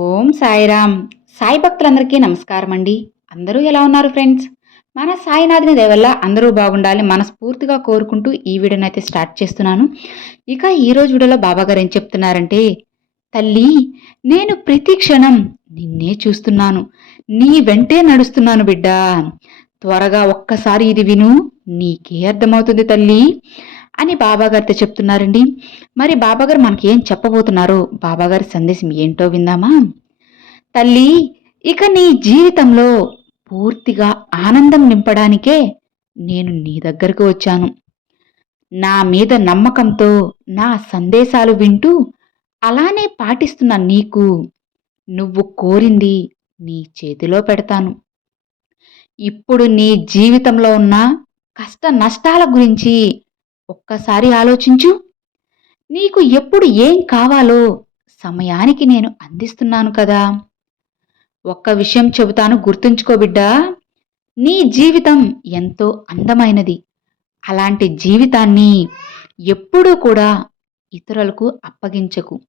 ఓం సాయిరామ్. సాయి భక్తులందరికీ నమస్కారం అండి అందరూ ఎలా ఉన్నారు ఫ్రెండ్స్? మన సాయినాథుని దయవల్ల అందరూ బాగుండాలి మనస్ఫూర్తిగా కోరుకుంటూ ఈ వీడియోని అయితే స్టార్ట్ చేస్తున్నాను. ఇక ఈరోజు వీడియోలో బాబాగారు ఏం చెప్తున్నారంటే తల్లి నేను ప్రతి క్షణం నిన్నే చూస్తున్నాను. నీ వెంటే నడుస్తున్నాను బిడ్డ. త్వరగా ఒక్కసారి ఇది విను. నీకే అర్థమవుతుంది తల్లి. అని బాబాగారితో చెప్తున్నారండి. మరి బాబాగారు మనకి ఏం చెప్పబోతున్నారు? బాబాగారి సందేశం ఏంటో విందామా? తల్లి ఇక నీ జీవితంలో పూర్తిగా ఆనందం నింపడానికే నేను నీ దగ్గరకు వచ్చాను. నా మీద నమ్మకంతో నా సందేశాలు వింటూ అలానే పాటిస్తున్న నీకు నువ్వు కోరింది నీ చేతిలో పెడతాను. ఇప్పుడు నీ జీవితంలో ఉన్న కష్ట నష్టాల గురించి ఒక్కసారి ఆలోచించు. నీకు ఎప్పుడు ఏం కావాలో సమయానికి నేను అందిస్తున్నాను కదా. ఒక్క విషయం చెబుతాను గుర్తుంచుకో బిడ్డా. నీ జీవితం ఎంతో అందమైనది. అలాంటి జీవితాన్ని ఎప్పుడూ కూడా ఇతరులకు అప్పగించకు.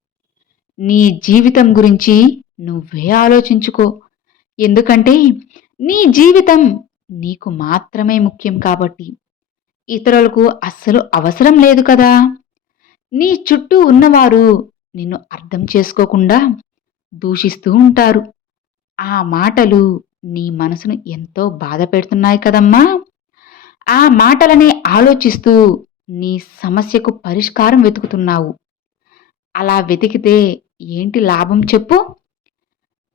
నీ జీవితం గురించి నువ్వే ఆలోచించుకో. ఎందుకంటే నీ జీవితం నీకు మాత్రమే ముఖ్యం కాబట్టి. ఇతరులకు అస్సలు అవసరం లేదు కదా. నీ చుట్టూ ఉన్నవారు నిన్ను అర్థం చేసుకోకుండా దూషిస్తూ ఉంటారు. ఆ మాటలు నీ మనసును ఎంతో బాధ పెడుతున్నాయి కదమ్మా. ఆ మాటలనే ఆలోచిస్తూ నీ సమస్యకు పరిష్కారం వెతుకుతున్నావు. అలా వెతికితే ఏంటి లాభం చెప్పు.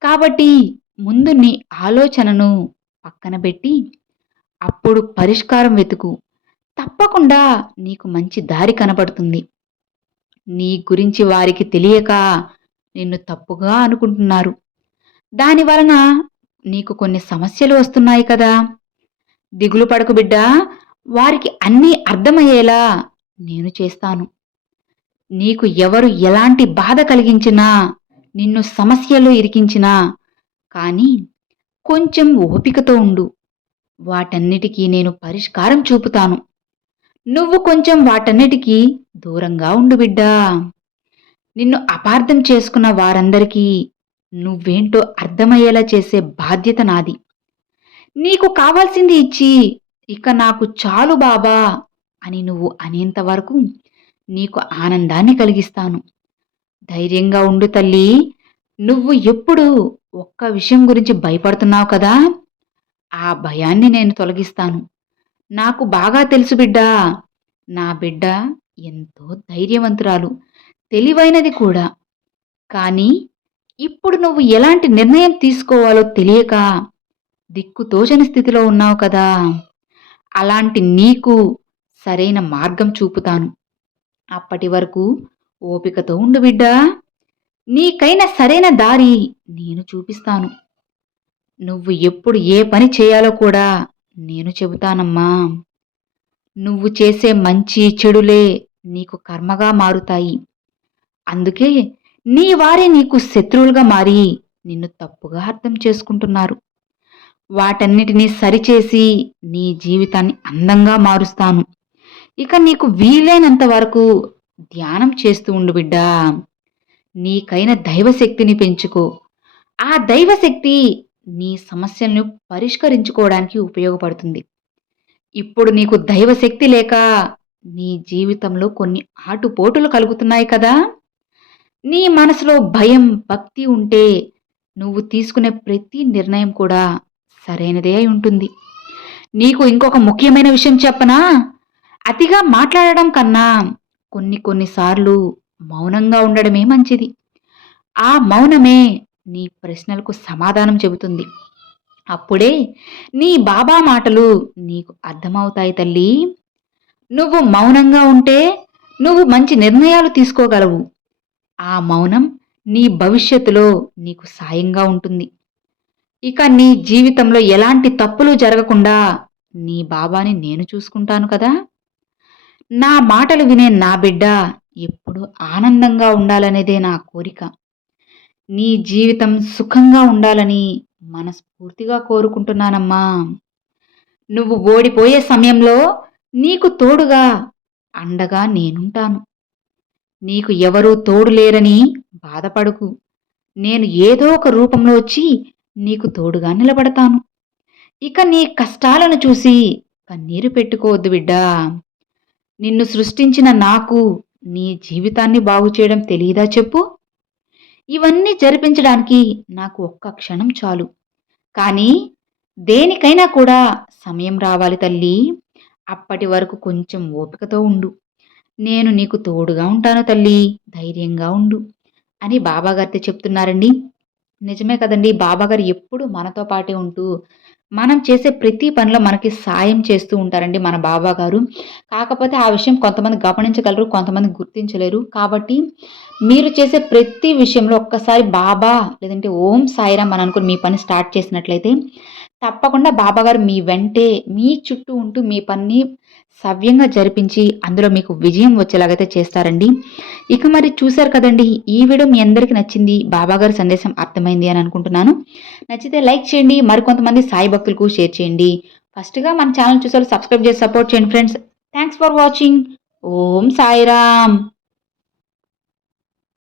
కాబట్టి ముందు నీ ఆలోచనను పక్కన పెట్టి అప్పుడు పరిష్కారం వెతుకు. తప్పకుండా నీకు మంచి దారి కనపడుతుంది నీ గురించి వారికి తెలియక నిన్ను తప్పుగా అనుకుంటున్నారు. దాని వలన నీకు కొన్ని సమస్యలు వస్తున్నాయి కదా. దిగులు పడకు బిడ్డ. వారికి అన్నీ అర్థమయ్యేలా నేను చేస్తాను. నీకు ఎవరు ఎలాంటి బాధ కలిగించినా నిన్ను సమస్యలు ఇరికించినా కానీ కొంచెం ఓపికతో ఉండు. వాటన్నిటికీ నేను పరిష్కారం చూపుతాను. నువ్వు కొంచెం వాటన్నిటికీ దూరంగా ఉండు బిడ్డా. నిన్ను అపార్థం చేసుకున్న వారందరికీ నువ్వేంటో అర్థమయ్యేలా చేసే బాధ్యత నాది. నీకు కావాల్సింది ఇచ్చి ఇక నాకు చాలు బాబా అని నువ్వు అనేంత వరకు నీకు ఆనందాన్ని కలిగిస్తాను. ధైర్యంగా ఉండు తల్లి. నువ్వు ఎప్పుడు ఒక్క విషయం గురించి భయపడుతున్నావు కదా? ఆ భయాన్ని నేను తొలగిస్తాను. నాకు బాగా తెలుసు బిడ్డా. నా బిడ్డ ఎంతో ధైర్యవంతురాలు. తెలివైనది కూడా. కానీ ఇప్పుడు నువ్వు ఎలాంటి నిర్ణయం తీసుకోవాలో తెలియక దిక్కుతోచని స్థితిలో ఉన్నావు కదా. అలాంటి నీకు సరైన మార్గం చూపుతాను. అప్పటి వరకు ఓపికతో ఉండు బిడ్డా. నీకైనా సరైన దారి నేను చూపిస్తాను. నువ్వు ఎప్పుడు ఏ పని చేయాలో కూడా నేను చెబుతానమ్మా నువ్వు చేసే మంచి చెడులే నీకు కర్మగా మారుతాయి. అందుకే నీ వారే నీకు శత్రువులుగా మారి నిన్ను తప్పుగా అర్థం చేసుకుంటున్నారు. వాటన్నిటినీ సరిచేసి నీ జీవితాన్ని అందంగా మారుస్తాను. ఇక నీకు వీలైనంత వరకు ధ్యానం చేస్తూ ఉండు బిడ్డా. నీకైన దైవశక్తిని పెంచుకో. ఆ దైవశక్తి నీ సమస్యలను పరిష్కరించుకోవడానికి ఉపయోగపడుతుంది. ఇప్పుడు నీకు దైవశక్తి లేక నీ జీవితంలో కొన్ని ఆటుపోటులు కలుగుతున్నాయి కదా? నీ మనసులో భయం భక్తి ఉంటే నువ్వు తీసుకునే ప్రతి నిర్ణయం కూడా సరైనదే అయి ఉంటుంది. నీకు ఇంకొక ముఖ్యమైన విషయం చెప్పనా? అతిగా మాట్లాడడం కన్నా కొన్ని కొన్నిసార్లు మౌనంగా ఉండడమే మంచిది. ఆ మౌనమే నీ ప్రశ్నలకు సమాధానం చెబుతుంది. అప్పుడే నీ బాబా మాటలు నీకు అర్థమవుతాయి తల్లి. నువ్వు మౌనంగా ఉంటే నువ్వు మంచి నిర్ణయాలు తీసుకోగలవు. ఆ మౌనం నీ భవిష్యత్తులో నీకు సాయంగా ఉంటుంది. ఇక నీ జీవితంలో ఎలాంటి తప్పులు జరగకుండా నీ బాబాని నేను చూసుకుంటాను కదా. నా మాటలు వినే నా బిడ్డ ఎప్పుడు ఆనందంగా ఉండాలనేదే నా కోరిక. నీ జీవితం సుఖంగా ఉండాలని మనస్ఫూర్తిగా కోరుకుంటున్నానమ్మా. నువ్వు ఓడిపోయే సమయంలో నీకు తోడుగా అండగా నేనుంటాను. నీకు ఎవరూ తోడు లేరని బాధపడుకు. నేను ఏదో ఒక రూపంలో వచ్చి నీకు తోడుగా నిలబడతాను. ఇక నీ కష్టాలను చూసి కన్నీరు పెట్టుకోవద్దు బిడ్డా. నిన్ను సృష్టించిన నాకు నీ జీవితాన్ని బాగు చేయడం తెలియదా చెప్పు? ఇవన్నీ జరిపించడానికి నాకు ఒక్క క్షణం చాలు. కానీ దేనికైనా కూడా సమయం రావాలి తల్లి. అప్పటి వరకు కొంచెం ఓపికతో ఉండు. నేను నీకు తోడుగా ఉంటాను తల్లి. ధైర్యంగా ఉండు. అని బాబాగారితో చెప్తున్నారండి. నిజమే కదండి. బాబాగారు ఎప్పుడు మనతో పాటే ఉంటూ మనం చేసే ప్రతి పనిలో మనకి సాయం చేస్తూ ఉంటారండి మన బాబా గారు. కాకపోతే ఆ విషయం కొంతమంది గమనించగలరు కొంతమంది గుర్తించలేరు. కాబట్టి మీరు చేసే ప్రతి విషయంలో ఒక్కసారి బాబా లేదంటే ఓం సాయిరామ్ అని అనుకుని మీ పని స్టార్ట్ చేసినట్లయితే తప్పకుండా బాబాగారు మీ వెంటే మీ చుట్టూ ఉంటూ మీ పని సవ్యంగా జరిపించి అందులో మీకు విజయం వచ్చేలాగైతే చేస్తారండి. ఇక మరి చూశారు కదండి ఈ వీడియో మీ అందరికీ నచ్చింది బాబాగారి సందేశం అర్థమైంది అని అనుకుంటున్నాను. నచ్చితే లైక్ చేయండి మరికొంతమంది సాయి భక్తులకు షేర్ చేయండి. ఫస్ట్గా మన ఛానల్ చూసారు సబ్స్క్రైబ్ చేసి సపోర్ట్ చేయండి friends. Thanks for watching. Om Sairam.